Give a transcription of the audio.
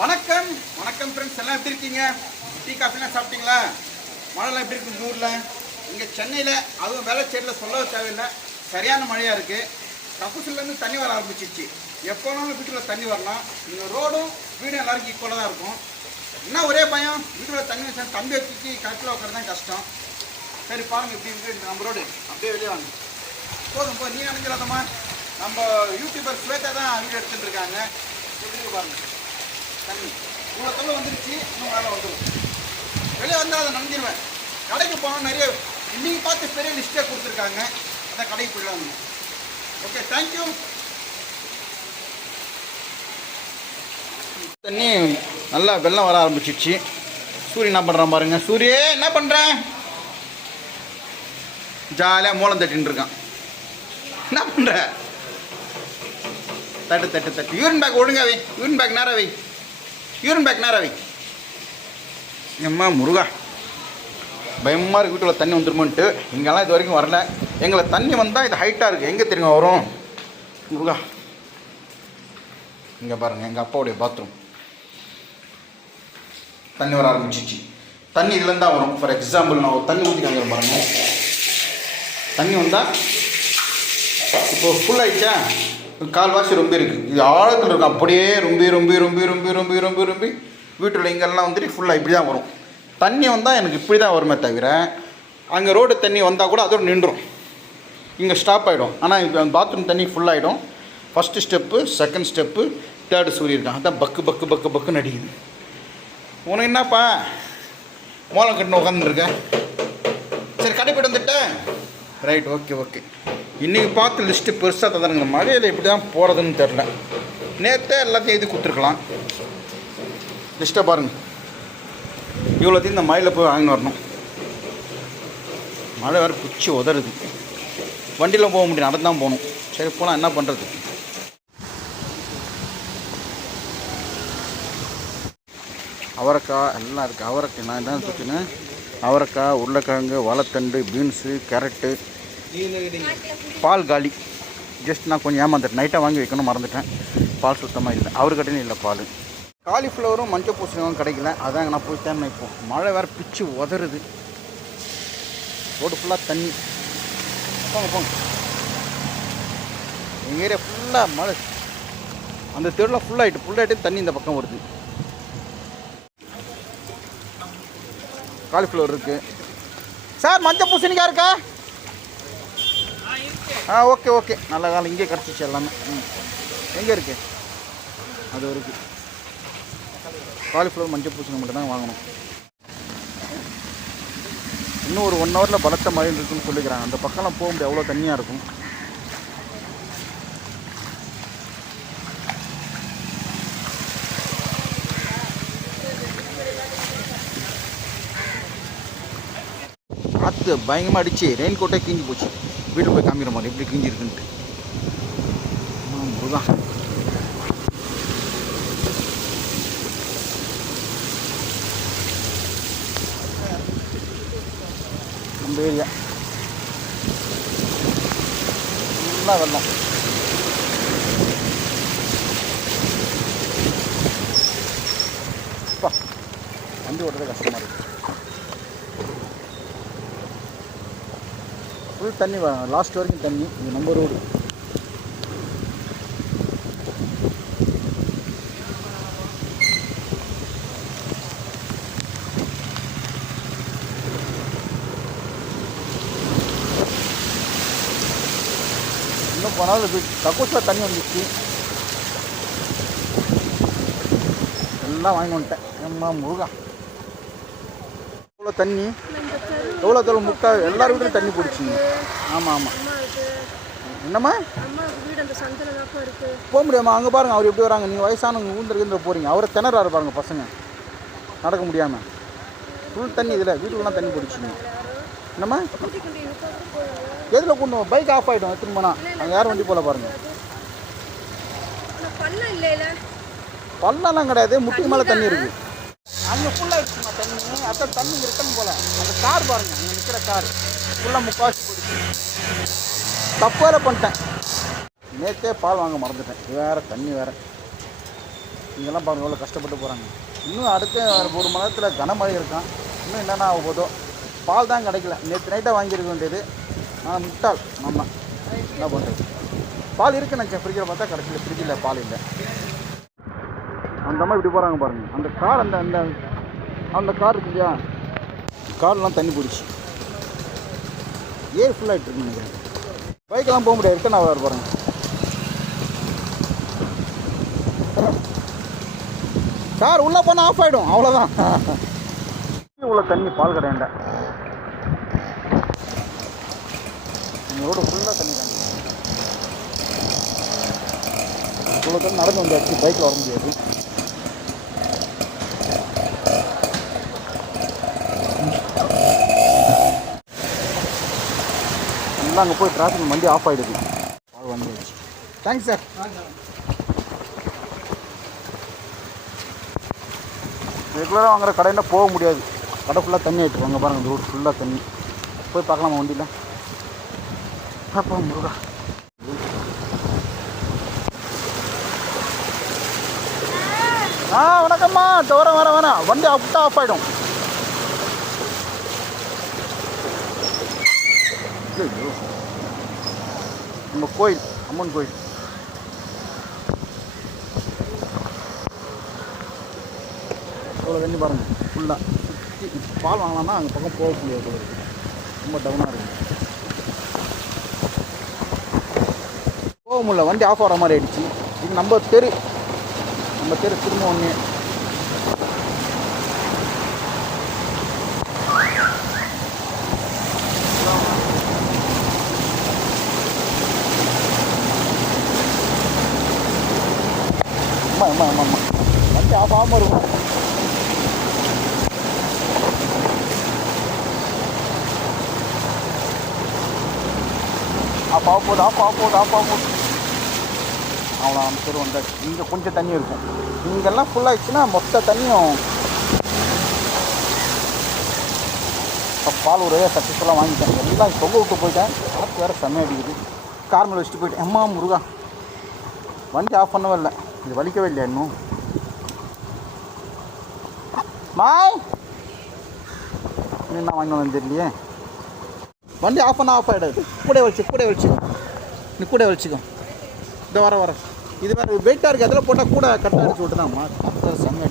வணக்கம். வணக்கம் ஃப்ரெண்ட்ஸ் எல்லாம் எப்படி இருக்கீங்க? டீ காஃபிலாம் சாப்பிட்டீங்களா? மழைலாம் எப்படி இருக்கு உங்கள் ஊரில்? இங்கே சென்னையில் அதுவும் வேலைச்சேரியில் சொல்ல தேவையில்லை. சரியான மழையாக இருக்குது கப்புசிலேருந்து தண்ணி வர ஆரம்பிச்சிச்சு எப்போ வேணாலும் வீட்டில் தண்ணி வரலாம். இந்த ரோடும் வீடும் எல்லாருக்கும் ஈக்குவலாக தான் இருக்கும். என்ன ஒரே பயம்? வீட்டில் தண்ணி வச்சா தம்பி வச்சுட்டு கட்டில் உட்கார தான் கஷ்டம். சரி பாருங்கள் இப்படி இருக்குது நம்ம ரோடு. அப்படியே வெளியே வாங்க. போதும் போதும். நீ நினைக்கிறதம்மா நம்ம யூடியூபர் ஸ்வேதா தான் வீடியோ எடுத்துகிட்டு இருக்காங்க. பாருங்கள் தண்ணி. இவ்வளோ தொல்லை வந்துருச்சு இன்னும் வேலை வந்துடும் வெளியே வந்தால் அதை நம்பிடுவேன் கடைக்கு போனால் நிறைய இன்னைக்கு பார்த்து பெரிய லிஸ்ட்டே கொடுத்துருக்காங்க. அதை கடைக்கு போயிடலாம். ஓகே தேங்க்யூ தண்ணி நல்லா வெள்ளம் வர ஆரம்பிச்சிச்சு சூரியன் என்ன பண்ணுறான் பாருங்க. சூரிய என்ன பண்ணுறேன் ஜாலியாக மூலம் தட்டின்னு இருக்கான். என்ன பண்ணுற தட்டு தட்டு தட்டு. யூரின் பேக் ஒழுங்காவே யூரின் பேக் நேரா வை. யூரின் பேக் நேரா வை எம்மா முருகா. பயமாக இருக்குது வீட்டில் தண்ணி வந்துருமோன்ட்டு. இங்கெல்லாம் இது வரைக்கும் வரல. எங்களை தண்ணி வந்தால் இது ஹைட்டாக இருக்குது எங்கே தெரியுங்க வரும்? முருகா. இங்கே பாருங்கள் எங்கள் அப்பாவுடைய பாத்ரூம் தண்ணி வர ஆரம்பிச்சிச்சு. தண்ணி இதுலேருந்து தான் வரும். ஃபார் எக்ஸாம்பிள் நான் ஒரு தண்ணி ஊற்றி காமிக்கிறேன் பாருங்கள் தண்ணி வந்தால் இப்போது ஃபுல் ஆயிடுச்சா? கால்வாசி ரொம்ப இருக்குது இது ஆழத்தில் இருக்கும் அப்படியே ரொம்ப ரொம்ப ரொம்ப ரொம்ப ரொம்ப ரொம்ப ரொம்ப. வீட்டில் இங்கெல்லாம் வந்துட்டு ஃபுல்லாக இப்படி தான் வரும். தண்ணி வந்தால் எனக்கு இப்படி தான் வருமே தவிர அங்கே ரோடு தண்ணி வந்தால் கூட அதோட நின்றும். இங்கே ஸ்டாப் ஆகிடும் ஆனால் இப்போ பாத்ரூம் தண்ணி ஃபுல்லாகிடும் first step second step third சூரியன் இருக்கான் அதான் பக்கு பக்கு பக்கு பக்குன்னு அடிக்குது. உனக்கு என்னப்பா? மோளம் கட்டின உட்காந்துருக்க சரி கடைப்பிட்டு வந்துட்டேன் ரைட் ஓகே ஓகே இன்றைக்கி பார்த்து லிஸ்ட்டு பெருசாக தந்தானுங்க மழையில் இப்படி தான் போகிறதுன்னு தெரில நேற்றே எல்லாத்தையும் எழுதி கொடுத்துருக்கலாம். லிஸ்ட்டை பாருங்கள் இவ்வளோத்தையும் இந்த மழையில் போய் வாங்கின்னு வரணும். மழை வேறு பிடிச்சி உதறுது. வண்டியில் போக முடியும் நடந்து தான் போகணும். சரி போனால் என்ன பண்ணுறது அவரைக்காய் எல்லாம் இருக்குது அவரைக்காய் நான் என்ன சொல்லிட்டேன்னு அவரைக்காய் உருளைக்கிழங்கு வளத்தண்டு பீன்ஸு கேரட்டு பால் காலி. ஜஸ்ட் நான் கொஞ்சம் ஏமாந்துட்டேன். நைட்டாக வாங்கி வைக்கணும் மறந்துட்டேன். பால் சுத்தமாக இல்லை. அவர்கிட்டையும் இல்லை பால். காலிஃப்ளவரும் மஞ்சள் பூசணியும் கிடைக்கல. அதான் நான் போய் தேன் இப்போ மழை வேறு பிச்சு உதறுது. ரோடு ஃபுல்லாக தண்ணி. போங்க போங்க. எங்கள் ஏரியா ஃபுல்லாக மழை. அந்த தெருவில் ஃபுல்லாகிட்டு ஃபுல்லாகிட்டு தண்ணி இந்த பக்கம் வருது. காலிஃப்ளவர் இருக்குது சார் மஞ்சள் பூசணிக்காய் இருக்கா? ஆ ஓகே ஓகே. நல்ல காலம். இங்கே கிடச்சிச்சு எல்லாமே. ம். எங்கே இருக்கு? அது இருக்கு காலிஃப்ளவர் மஞ்சள் பூசணி மட்டும் தான் வாங்கணும். இன்னும் ஒரு ஒன் ஹவரில் பலத்த மழை இருக்குன்னு சொல்லிக்கிறாங்க. அந்த பக்கம்லாம் போக முடியாது. அவ்வளோ தண்ணியாக இருக்கும். காற்று பயங்கரமாக அடிச்சு. ரெயின் கோட்டே கிஞ்சி போச்சு. வீட்டில் போய் காமிக்கிற மாதிரி எப்படி கிஞ்சிருக்குன்ட்டு. தான் நம்ம ஏரியா. ஃபுல்லாக வெள்ளம். அப்பா, வண்டி ஓட்டுறது கஷ்டமாக இருக்குது ஃபுல் தண்ணி லாஸ்ட் வரைக்கும் தண்ணி. இது நம்ம ரோடு இன்னும் போனாலும் கக்கூசில் தண்ணி வந்துச்சு. எல்லாம் வாங்கி வந்துட்டேன். அம்மா முருகா. இவ்வளோ தண்ணி. எவ்வளோ தூரம் முக்கா எல்லார் வீட்லையும் தண்ணி பிடிச்சிங்க ஆமாம் ஆமாம் என்னம்மா? போக முடியாமா அங்கே பாருங்க அவர் எப்படி வராங்க. நீங்கள் வயசானவங்க ஊந்துருக்கின்ற போகிறீங்க அவரை திணறாரு பாருங்க பசங்க. நடக்க முடியாமல் ஃபுல் தண்ணி இதில். வீட்டுக்குலாம் தண்ணி பிடிச்சிங்க என்னம்மா? எதில் கொண்டு பைக் ஆஃப் ஆகிடும் திரும்பினா அங்கே யாரும் வண்டி போல பாருங்க. ஆனா பள்ளம் இல்லைல பள்ளம்லாம் கிடையாது. முட்டிக்கு மேலே தண்ணி இருக்குது அங்கே ஃபுல்லாக இருக்குமா தண்ணி? அதான் தண்ணி ரிட்டன் போல. அந்த கார் பாருங்க அங்கே நிற்கிற கார் ஃபுல்லாக முக்கால்வாசி போயிடுச்சு. தப்பு பண்ணிட்டேன். நேற்றே பால் வாங்க மறந்துட்டேன். வேறு தண்ணி வேறு. இங்கெல்லாம் பாருங்க எவ்வளோ கஷ்டப்பட்டு போகிறாங்க இன்னும் அடுத்த ஒரு மணி நேரத்தில் கனமழை இருக்கான் இன்னும் என்னென்ன ஆக போதோ. பால் தான் கிடைக்கல. நேற்று நைட்டாக வாங்கியிருக்க வேண்டியது. நான் முட்டாள். நம்ம. என்ன பண்ணுறது பால் இருக்குன்னு நினச்சேன். ஃப்ரிட்ஜில் பார்த்தா கிடைக்கல. ஃப்ரிட்ஜில் பால் இல்லை. அந்த அம்மா இப்படி போகிறாங்க பாருங்கள் அந்த கார் அந்த அந்த அந்த கார் இருக்கு இல்லையா? கார்லாம் தண்ணி பிடிச்சி. ஏர் ஃபுல்லாகிட்டு இருக்குன்னு நினைக்கிறேன். பைக்கெல்லாம் போக முடியாது. ரிட்டன் ஆகிறாரு பாருங்க கார் உள்ளே போனால் ஆஃப் ஆகிடும் அவ்வளோதான் உள்ள தண்ணி பால் கடையாண்ட ரோடு ஃபுல்லாக தண்ணி தாண்டி இவ்வளோ தண்ணி நடந்து வந்தாச்சு. பைக்கில் வர முடியாது. எல்லாம் அங்கே போய் டிராஃபிக் வண்டி ஆஃப் ஆகிடுது பால் வந்துடுச்சு தேங்க்ஸ் சார் ரெகுலராக வாங்குற கடையில் போக முடியாது. கடை ஃபுல்லாக தண்ணி ஆகிட்டுருவாங்க பாருங்க இந்த ரூட் ஃபுல்லாக தண்ணி. போய் பார்க்கலாமா வண்டியில். அப்பா முருகா. ஆ வணக்கம்மா. இந்த வர வேணாம் வண்டி விட்டா ஆஃப் ஆகிடும் ஐயோ நம்ம கோயில் அம்மன் கோயில். அவ்வளோ தண்ணி பாருங்கள் ஃபுல்லாக சுற்றி பால் வாங்கலாம்னா அங்கே பக்கம் போக முடியாது ரொம்ப டவுனாக இருக்குது போக முடியல. வண்டி ஆஃப் ஆகிற மாதிரி ஆயிடுச்சு. இது நம்ம தெரு. நம்ம தெரு திரும்ப ஒன்று ஆமாம் ஆமாம் ஆமாம் வண்டி ஆஃப் ஆகாமல் இருக்கும். ஆஃப் ஆக போகுது ஆஃப் ஆஃப் போகுது ஆஃப் ஆக போகுது அவ்வளோ அமைச்சர் வந்தாச்சு இங்கே கொஞ்சம் தண்ணி இருக்கும். இங்கெல்லாம் ஃபுல்லாகிடுச்சுன்னா மொத்த தண்ணியும் இப்போ பால் ஒரு சக்ஸஸ்ஃபுல்லாக வாங்கிட்டேன். எல்லாம் தொகை விட்டு போயிட்டேன். காற்று வேறு செம்மையாக அடிக்குது. கார் மேலே வச்சுட்டு போயிட்டேன். அம்மா முருகா. வண்டி ஆஃப் பண்ணவே இல்லை. இது வலிக்கவே இல்லையா இன்னும்? மாய்! என்ன வாங்கி வந்துடலையே தெரியலையே. வண்டி ஆஃப் பண்ண ஆஃப் ஆகிடாது கூட வச்சு கூட வச்சு நீ கூட வச்சுக்கோ இந்த வர வர. இது வேறு வெயிட்டாக இருக்குது அதில் போட்டால் கூட கட்டாக அடிச்சு விட்டுதாம்மா செம்ம